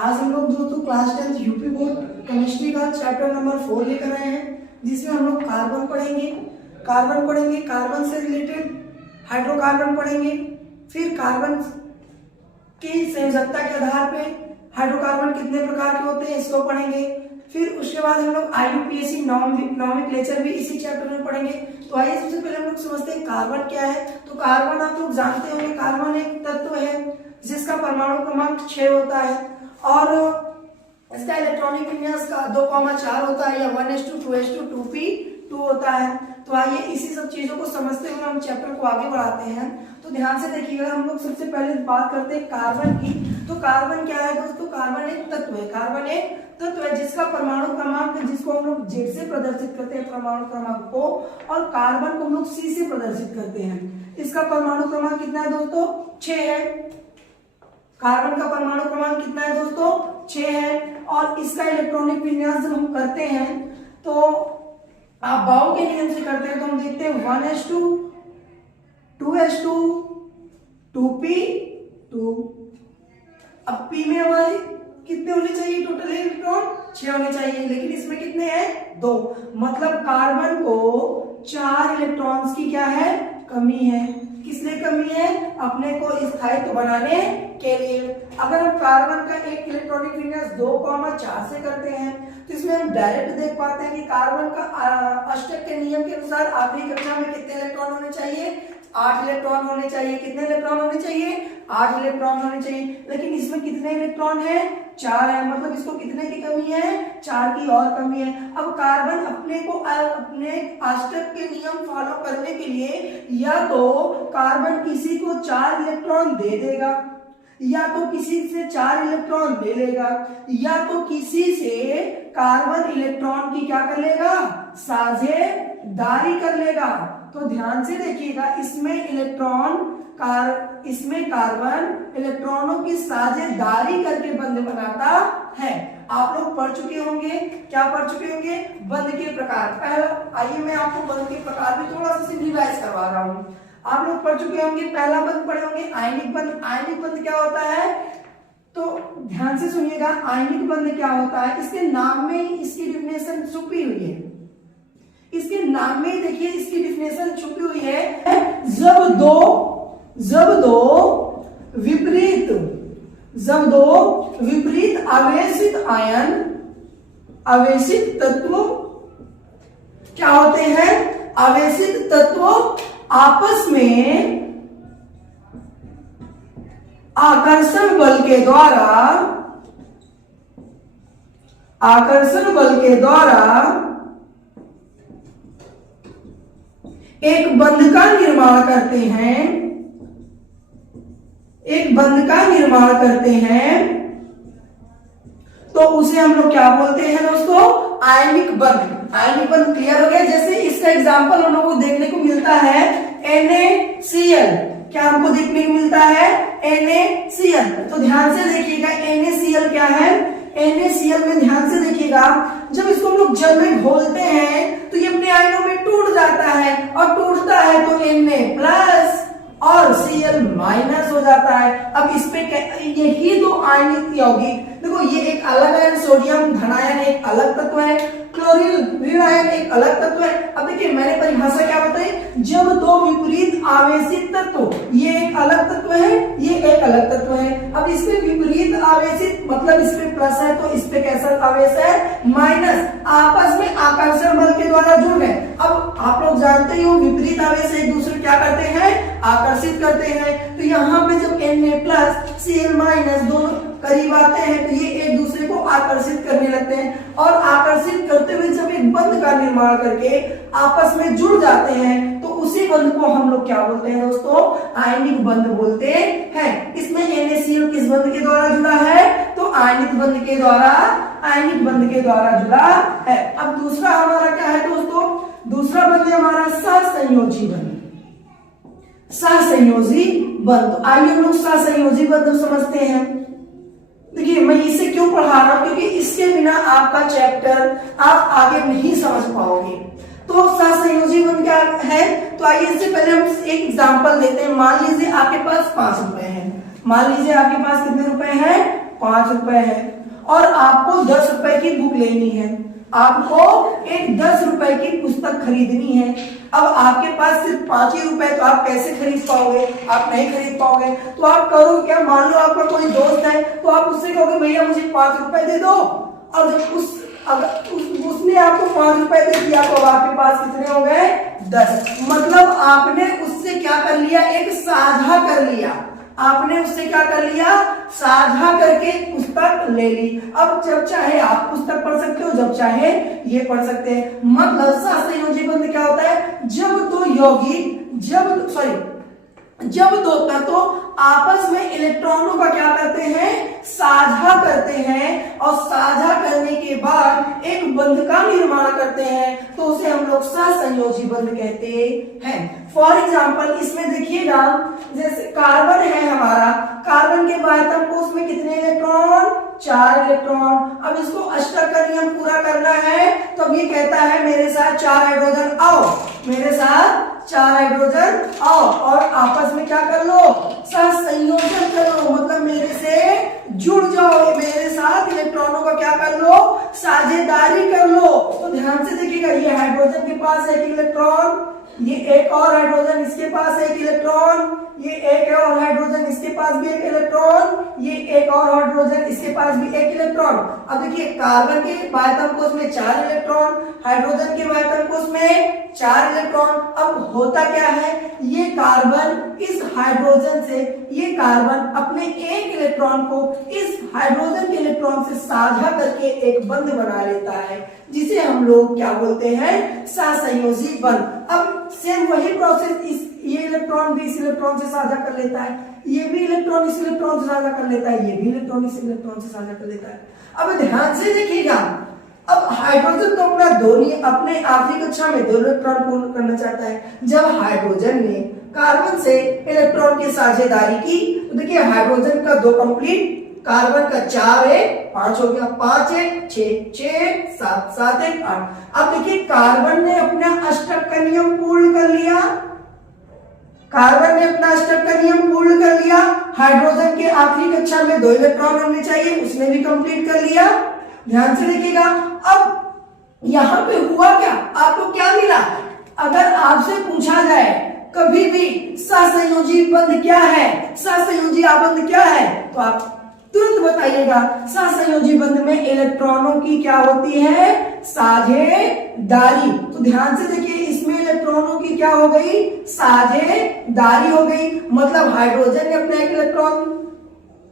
आज हम लोग दोस्तों क्लास 10 यूपी बोर्ड केमिस्ट्री का चैप्टर नंबर 4 लेकर आए हैं, जिसमें हम लोग कार्बन पढ़ेंगे, कार्बन से रिलेटेड हाइड्रोकार्बन पढ़ेंगे, फिर कार्बन की संयोजकता के आधार पे हाइड्रोकार्बन कितने प्रकार के होते हैं इसको पढ़ेंगे। फिर उसके बाद हम लोग IUPAC नॉमेनक्लेचर भी इसी चैप्टर में पढ़ेंगे। तो आइए सबसे पहले हम लोग समझते हैं कार्बन क्या है। तो कार्बन आप लोग जानते होंगे, कार्बन एक तत्व है जिसका परमाणु क्रमांक 6 होता है और इसका इलेक्ट्रॉनिक विन्यास का 2,4 होता है या 1:2:2 2p2 होता है। तो आइए इसी सब चीजों को समझते हुए हम चैप्टर को आगे बढ़ाते हैं। तो ध्यान से देखिएगा, हम लोग सबसे पहले बात करते हैं कार्बन की। तो कार्बन क्या है दोस्तों? कार्बन एक तत्व है। कार्बन एक तत्व है जिसका परमाणु क्रमांक, जिसको हम लोग Z से प्रदर्शित करते हैं परमाणु क्रमांक को, और कार्बन को हम लोग C से प्रदर्शित करते हैं। इसका परमाणु क्रमांक कितना है दोस्तों? 6 है। कार्बन का परमाणु क्रमांक कितना है दोस्तों? 6 है। और इसका इलेक्ट्रॉनिक विन्यास जब हम करते हैं तो आप बाउ के नियम से करते हैं तो हम देखते हैं 1:2 2:2 2p2। अब p में हमारे कितने होने चाहिए? टोटल इलेक्ट्रॉन 6 होने चाहिए, लेकिन इसमें कितने हैं? 2। मतलब कार्बन को 4 इलेक्ट्रॉन्स की क्या है? कमी है। किस लिए कमी है? अपने को स्थायित्व बनाने के लिए। अगर हम कार्बन का एक इलेक्ट्रॉनिक विन्यास 2,4 से करते हैं तो इसमें हम डायरेक्ट देख पाते हैं कि कार्बन का अष्टक के नियम के अनुसार आखिरी कक्षा में कितने इलेक्ट्रॉन होने चाहिए? 8 इलेक्ट्रॉन होने चाहिए। कितने इलेक्ट्रॉन होने चाहिए? 8 इलेक्ट्रॉन होने चाहिए। लेकिन इसमें कितने इलेक्ट्रॉन है? 4 है। मतलब इसको कितने की कमी है? 4 की और कमी है। अब कार्बन अपने को अपने अष्टक के नियम फॉलो करने के लिए या तो कार्बन किसी को 4 इलेक्ट्रॉन दे देगा, या तो किसी से 4 इलेक्ट्रॉन ले लेगा, या तो किसी से कार्बन इलेक्ट्रॉन की क्या कर लेगा? साझेदारी कर लेगा। तो ध्यान से देखिएगा, इसमें कार्बन इलेक्ट्रॉनों की साझेदारी करके बंध बनाता है। आप लोग पढ़ चुके होंगे, क्या पढ़ चुके होंगे? बंध के प्रकार। पहला आइए मैं आपको बंध के प्रकार भी थोड़ा सा रिवाइज करवा रहा हूँ। आप लोग पढ़ चुके होंगे, पहला बंध पढ़े होंगे आयनिक बंध। आयनिक बंध क्या होता है? तो ध्यान से सुनिएगा, आयनिक बंध क्या होता है? इसके नाम में ही इसकी डिफिनेशन छुपी हुई है। इसके नाम में देखिए इसकी डिफिनेशन छुपी हुई है। जब दो विपरीत आवेशित तत्व क्या होते हैं? आवेशित तत्व आपस में आकर्षण बल के द्वारा एक बंध का निर्माण करते हैं, तो उसे हम लोग क्या बोलते हैं दोस्तों? आयनिक बंध। आयनिक बंध क्लियर हो गया। जैसे इसका एग्जांपल हम लोग को देखने को मिलता है NaCl। क्या हमको देखने को मिलता है? NaCl। तो ध्यान से देखिएगा, NaCl क्या है? NaCl में ध्यान से देखिएगा, जब इसको हम लोग जल में घोलते हैं तो ये अपने आयनों में टूट जाता है, और टूटता है तो Na+ और Cl- हो जाता है। अब इस पे यही दो आयनिक यौगिक, देखो ये एक अलग आयन, सोडियम धनायन एक अलग तत्व है, क्लोरीन ऋण आयन एक अलग तत्व है। अब देखिए मैंने परिभाषा क्या बताई? जब दो विपरीत आवेशित तत्व, ये एक अलग तत्व है, ये एक अलग तत्व है। अब इसमें विपरीत आवेशित मतलब इसमें प्लस है, तो इस पे कैसा आवेश है? माइनस। आपस में आकर्षण बल के द्वारा जुड़ गए। अब आप लोग जानते ही हो, विपरीत आवेश एक दूसरे क्या करते हैं? आकर्षित करते हैं। तो यहाँ पे जब Na+ Cl- दोनों करीब आते हैं तो ये एक दूसरे को आकर्षित करने लगते हैं, और आकर्षित करते हुए जब एक बंध का निर्माण करके आपस में जुड़ जाते हैं तो उसी बंध को हम लोग क्या बोलते हैं दोस्तों? आयनिक बंध बोलते हैं। इसमें NaCl किस बंध के द्वारा जुड़ा है? तो आयनिक बंध के द्वारा जुड़ा है। अब दूसरा हमारा क्या है दोस्तों? दूसरा बंध है हमारा सहसंयोजी बंध। सहसंयोजी बंध। तो आइए हम लोग सहसंयोजी बंध समझते हैं। देखिए मैं इसे क्यों पढ़ा रहा हूं, क्योंकि इसके बिना आपका चैप्टर आप आगे नहीं समझ पाओगे। तो सहसंयोजी बंध क्या है? तो आइए इससे पहले हम एक एग्जांपल देते हैं। मान लीजिए आपके पास 5 रुपए हैं। मान लीजिए आपके पास कितने रुपए हैं? 5 रुपए है और आपको 10 रुपए की बुक लेनी है, आपको एक 10 रुपए की पुस्तक खरीदनी है। अब आपके पास सिर्फ 5 ही रुपए, तो आप कैसे खरीद पाओगे? आप नहीं खरीद पाओगे। तो आप करो क्या, मान लो आपका कोई दोस्त है तो आप उससे कहोगे भैया मुझे 5 रुपए दे दो, और जब उसने आपको 5 रुपए दे दिया तो आपके पास कितने हो गए? 10। मतलब आपने उससे क्या कर लिया? एक साझा कर लिया। आपने उससे क्या कर लिया? साझा करके पुस्तक ले ली। अब जब चाहे आप पुस्तक पढ़ सकते हो, जब चाहे ये पढ़ सकते हैं। मतलब सहसंयोजी बंध क्या होता है? जब दो तत्व आपस में इलेक्ट्रॉनों का क्या करते हैं? साझा करते हैं, और साझा करने के बाद एक बंध का निर्माण करते हैं, तो उसे हम लोग सहसंयोजी बंध कहते हैं। फॉर एग्जाम्पल इसमें देखिएगा, जैसे कार्बन है हमारा, कार्बन के बाह्यतम कोश में कितने इलेक्ट्रॉन? 4 इलेक्ट्रॉन। अब इसको अष्टक का नियम पूरा करना है, तो अब ये कहता है मेरे साथ 4 हाइड्रोजन आओ, मेरे साथ 4 हाइड्रोजन आओ, और आपस में क्या कर लो? सहसंयोजन कर लो। मतलब मेरे से जुड़ जाओ, मेरे साथ इलेक्ट्रॉनों का क्या कर लो? साझेदारी कर लो। तो ध्यान से देखिएगा, ये हाइड्रोजन के पास एक इलेक्ट्रॉन, ये एक और हाइड्रोजन इसके पास एक इलेक्ट्रॉन, ये एक और हाइड्रोजन इसके पास भी एक इलेक्ट्रॉन, ये एक और हाइड्रोजन इसके पास भी एक इलेक्ट्रॉन। अब देखिए कार्बन के बाह्यतम कोश में 4 इलेक्ट्रॉन, हाइड्रोजन के बाह्यतम कोश में 4 इलेक्ट्रॉन। अब होता क्या है, ये कार्बन इस हाइड्रोजन से, ये कार्बन अपने एक इलेक्ट्रॉन को इस हाइड्रोजन के इलेक्ट्रॉन से साझा करके एक बंध बना लेता है, जिसे हम लोग क्या बोलते हैं? सहसंयोजी बंध। अब सेम वही प्रोसेस, ये इलेक्ट्रॉन भी इस इलेक्ट्रॉन से साझा कर लेता है, ये भी इलेक्ट्रॉन इस इलेक्ट्रॉन से साझा कर लेता है, ये भी इलेक्ट्रॉन इस इलेक्ट्रॉन से साझा कर लेता है। अब ध्यान से देखिएगा, अब हाइड्रोजन तो अपने आखिरी कक्षा में 2 इलेक्ट्रॉन पूर्ण करना चाहता है। जब हाइड्रोजन ने कार्बन से इलेक्ट्रॉन की साझेदारी की, तो देखिए हाइड्रोजन का 2 कंप्लीट, कार्बन का 4 है, 5 हो गया, 5 है 6, 6 7 7 है 8। अब देखिए कार्बन ने अपना अष्टक का नियम पूर्ण कर लिया, कार्बन ने अपना अष्टक का नियम पूर्ण कर लिया। हाइड्रोजन के आखिरी कक्षा में 2 इलेक्ट्रॉन होने चाहिए, उसने भी कंप्लीट कर लिया। ध्यान से देखिएगा, अब यहां पे हुआ क्या? आपको क्या मिला? अगर आपसे पूछा जाए कभी भी सहसंयोजी बंध क्या है, सहसंयोजी आबंध क्या है, तो आप तुरंत बताइएगा। सहसंयोजी बंध में इलेक्ट्रॉनों की क्या होती है? साझेदारी। तो ध्यान से देखिए, इसमें इलेक्ट्रॉनों की क्या हो गई? साझेदारी हो गई। मतलब हाइड्रोजन ने अपना एक इलेक्ट्रॉन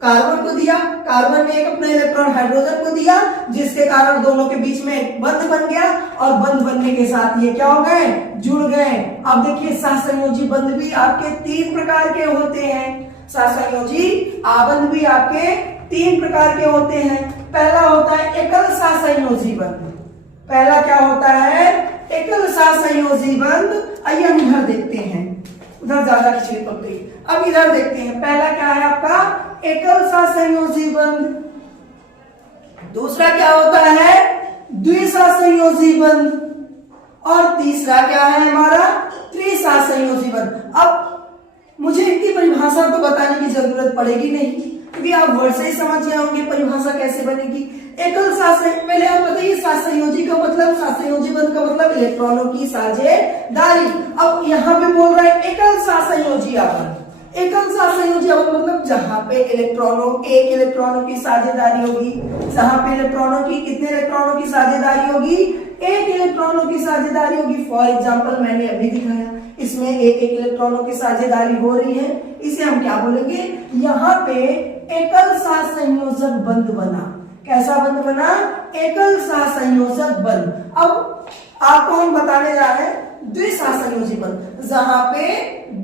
कार्बन को दिया, कार्बन ने एक अपना इलेक्ट्रॉन हाइड्रोजन को दिया, जिसके कारण दोनों के बीच में एक बंध बन गया, और बंध बनने के साथ ये क्या हो गए? जुड़ गए। अब देखिए सहसंयोजी बंध भी आपके 3 प्रकार के होते हैं। सहसंयोजी आबंध भी आपके 3 प्रकार के होते हैं। पहला होता है एकल सहसंयोजी बंध। पहला क्या होता है? एकल सहसंयोजी बंध। आइए हम इधर देखते हैं, उधर ज्यादा खिचड़ी पक गई। अब इधर देखते हैं, पहला क्या है आपका? एकल सहसंयोजी बंध। दूसरा क्या होता है? द्विसहसंयोजी बंध। और तीसरा क्या है हमारा? त्रिसहसंयोजी बंध। अब मुझे इतनी परिभाषा तो बताने की जरूरत पड़ेगी नहीं, क्योंकि आप वर्ड से ही समझ गए होंगे परिभाषा कैसे बनेगी। एकल सहसंयोजी, पहले आप बताइए सहसंयोजी का मतलब, सहसंयोजी बंध का मतलब इलेक्ट्रॉनों की साझेदारी। अब यहाँ पे बोल रहा है एकल सहसंयोजी आबंध। एकल सहसंयोजी आबंध मतलब जहां पे एक इलेक्ट्रॉनों की साझेदारी होगी, जहां पे इलेक्ट्रॉनों की कितने इलेक्ट्रॉनों की साझेदारी होगी? एक इलेक्ट्रॉनों की साझेदारी होगी। फॉर एग्जाम्पल मैंने अभी दिखाया, इसमें एक इलेक्ट्रॉनों की साझेदारी हो रही है, इसे हम क्या बोलेंगे? यहाँ पे एकल सहसंयोजक बंध बना। कैसा बंध बना? एकल सहसंयोजक बंध। अब आपको हम बताने जा रहे हैं द्विसहसंयोजी बंध, जहां पे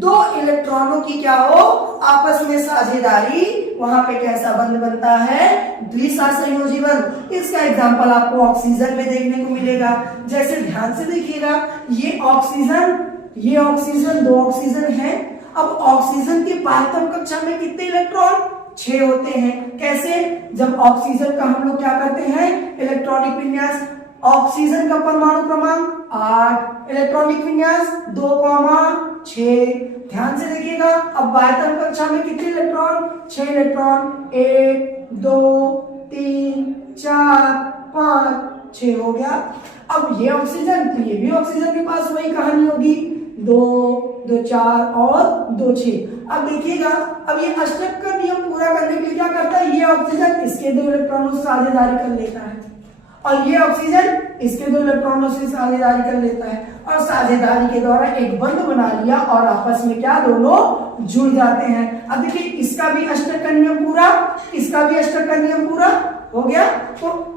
2 इलेक्ट्रॉनों की क्या हो? आपस में साझेदारी, वहां पे कैसा बंध बनता है? द्विसहसंयोजी बंध। इसका एग्जांपल आपको ऑक्सीजन में देखने को मिलेगा। जैसे ध्यान से देखिएगा, ये ऑक्सीजन 2 ऑक्सीजन है। अब ऑक्सीजन के बाह्यतम कक्षा में कितने इलेक्ट्रॉन? 6 होते हैं। कैसे? जब ऑक्सीजन का हम लोग क्या करते हैं? इलेक्ट्रॉनिक विन्यास, ऑक्सीजन का परमाणु क्रमांक 8, इलेक्ट्रॉनिक विन्यास 2,6। ध्यान से देखिएगा, अब बाह्यतम कक्षा में कितने इलेक्ट्रॉन? 6 इलेक्ट्रॉन, 1 2 3 4 5 6 हो गया। अब ये ऑक्सीजन, तो ये भी ऑक्सीजन के पास वही कहानी होगी, 2 2 4 और 2 6। अब देखिएगा, अब ये अष्टक का नियम पूरा करने के लिए क्या करता है, ये ऑक्सीजन इसके 2 इलेक्ट्रॉनों से साझेदारी कर लेता है और ये ऑक्सीजन इसके 2 इलेक्ट्रॉनों से साझेदारी कर लेता है और साझेदारी के दौरान एक बंध बना लिया और आपस में क्या, दोनों जुड़ जाते हैं। अब देखिए, इसका भी अष्टक का नियम पूरा, इसका भी अष्टक का नियम पूरा हो गया। तो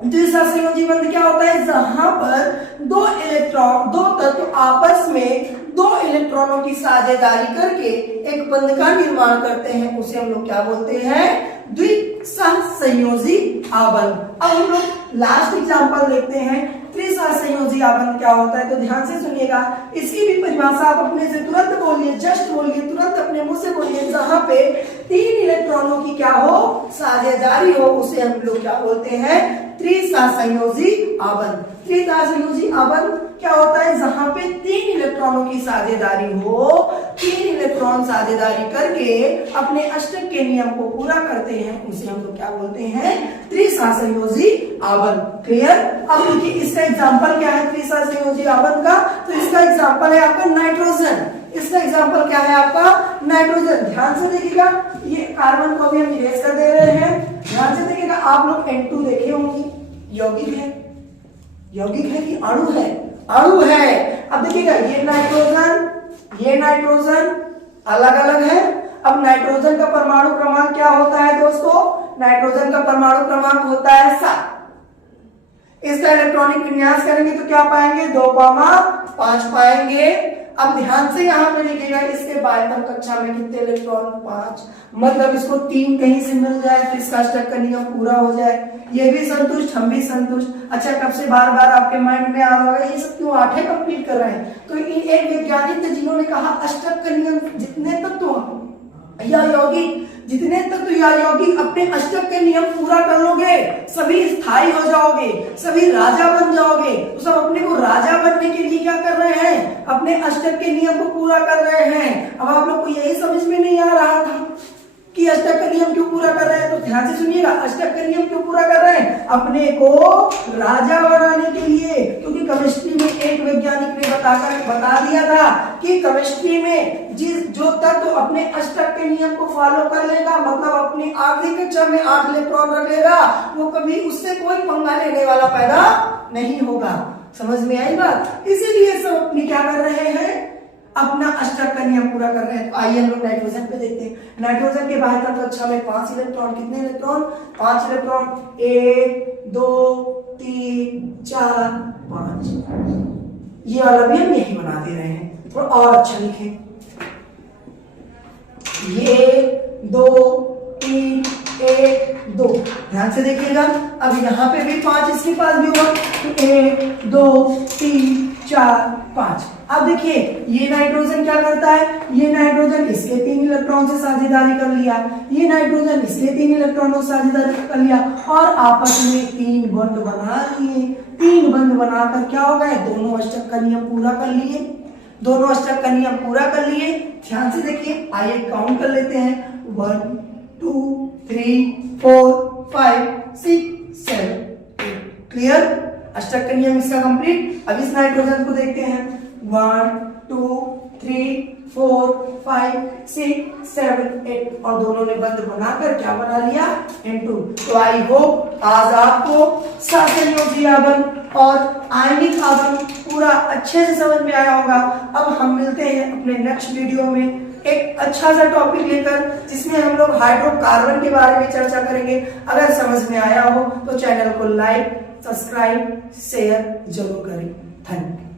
द्विसहसंयोजी बंध क्या होता है, जहां पर 2 इलेक्ट्रॉन, 2 तत्व आपस में 2 इलेक्ट्रॉनों की साझेदारी करके एक बंध का निर्माण करते हैं, उसे हम लोग क्या बोलते हैं, द्विसहसंयोजी आबंध। अब हम लोग लास्ट एग्जांपल देखते हैं, त्रिसहसंयोजी आबंध क्या होता है। तो ध्यान से सुनिएगा, इसकी भी परिभाषा आप अपने से तुरंत बोलिए, जस्ट बोलिए, तुरंत अपने मुंह से बोलिए। जहां पे 3 इलेक्ट्रॉनों की क्या हो, साझेदारी हो, उसे हम लोग क्या बोलते हैं, त्रिसहसंयोजी आबंध। त्रिसहसंयोजी आबंध क्या होता है, जहां पे 3 इलेक्ट्रॉनों की साझेदारी हो, 3 इलेक्ट्रॉन साझेदारी करके अपने अष्टक के नियम को पूरा करते हैं, उसे हम लोग क्या बोलते हैं, त्रिसहसंयोजी आबंध। क्लियर? अब देखिए, इसका एग्जांपल क्या है त्रिसहसंयोजी आबंध का, तो इसका एग्जांपल है आपका नाइट्रोजन। इसका एग्जांपल क्या है आपका, नाइट्रोजन। ध्यान से देखिएगा, ये कार्बन को भी हम इरेज कर दे रहे हैं। ध्यान से देखिएगा, आप लोग N2 देखे होंगे, यौगिक है, यौगिक है कि अणु है, अणु है। अब देखिएगा, ये नाइट्रोजन अलग अलग है। अब नाइट्रोजन का परमाणु क्रमांक क्या होता है दोस्तों, नाइट्रोजन का परमाणु क्रमांक होता है 7। इसका इलेक्ट्रॉनिक विन्यास करेंगे तो क्या पाएंगे, 2,5 पाएंगे। अब ध्यान से यहाँ पे देखिएगा, इसके बाह्यतम कक्षा में कितने इलेक्ट्रॉन, 5। मतलब इसको 3 कहीं से मिल जाए तो इसका अष्टक का नियम पूरा हो जाए। ये भी संतुष्ट, हम भी संतुष्ट। अच्छा, कब से बार बार आपके माइंड में आ रहा होगा, ये सब क्यों 8 कंप्लीट कर रहे हैं। तो एक वैज्ञानिक थे जिन्होंने कहा, अष्टक का नियम जितने तत्व या यौगिक, जितने तत्व या यौगिक अपने अष्टक के नियम पूरा कर लोगे, सभी स्थायी हो जाओगे, सभी राजा बन जाओगे। तो सब अपने को राजा बनने के लिए क्या कर रहे हैं, अपने अष्टक के नियम को पूरा कर रहे हैं। अब आप लोग को यही समझ में नहीं आ रहा था कि अष्टक का नियम क्यों पूरा कर रहे हैं, तो ध्यान से सुनिएगा, अष्टक का नियम क्यों पूरा कर रहे हैं, अपने को राजा बनाने के लिए। क्योंकि केमिस्ट्री में एक वैज्ञानिक ने बता दिया था कि केमिस्ट्री में जो तत्व अपने अष्टक के नियम को फॉलो कर लेगा, मतलब अपनी आखिरी कक्षा में 8 इलेक्ट्रॉन रखेगा, वो कभी उससे कोई पंगा लेने वाला पैदा नहीं होगा। समझ में आई बात? इसीलिए सब अपनी क्या कर रहे हैं, अपना अष्टक का नियम पूरा कर रहे हैं। तो आइए हम लोग नाइट्रोजन पे देखते हैं। नाइट्रोजन के बाह्यतम कक्षा में 5 इलेक्ट्रॉन, कितने इलेक्ट्रॉन, 5 इलेक्ट्रॉन, 1 2 3 4 5। ये वाला भी हम यही बना दे रहे हैं, थोड़ा और अच्छा लिखें। ये 2 3 1 2। ध्यान से देखिएगा, अब यहाँ पे भी 5 इसके पास भी होगा, तो 1 2 3 4 5। अब देखिए, ये नाइट्रोजन क्या करता है, ये नाइट्रोजन इसके 3 इलेक्ट्रॉन से साझेदारी कर लिया, ये नाइट्रोजन इसके 3 इलेक्ट्रॉनों से साझेदारी कर लिया और आपस में 3 बंध बना लिए। 3 बंध बनाकर क्या हो गए, दोनों अष्टक का नियम पूरा कर लिए, दोनों अष्टक का नियम पूरा कर लिए। ध्यान से देखिए, आइए काउंट कर लेते हैं, 1 2 3 4 5 6 7 8। क्लियर? अष्टक का नियम इसका कंप्लीट। अब इस नाइट्रोजन को देखते हैं, 1 2 3 4 5 6 7 8 और दोनों ने बंध बनाकर क्या बना लिया, N2। तो आई होप आज आपको सहसंयोजी आबंध और आयनिक आबंध पूरा अच्छे से समझ में आया होगा। अब हम मिलते हैं अपने नेक्स्ट वीडियो में एक अच्छा सा टॉपिक लेकर, जिसमें हम लोग हाइड्रोकार्बन के बारे में चर्चा करेंगे। अगर समझ में आया हो तो चैनल को लाइक, सब्सक्राइब, शेयर जरूर करें। धन्यवाद।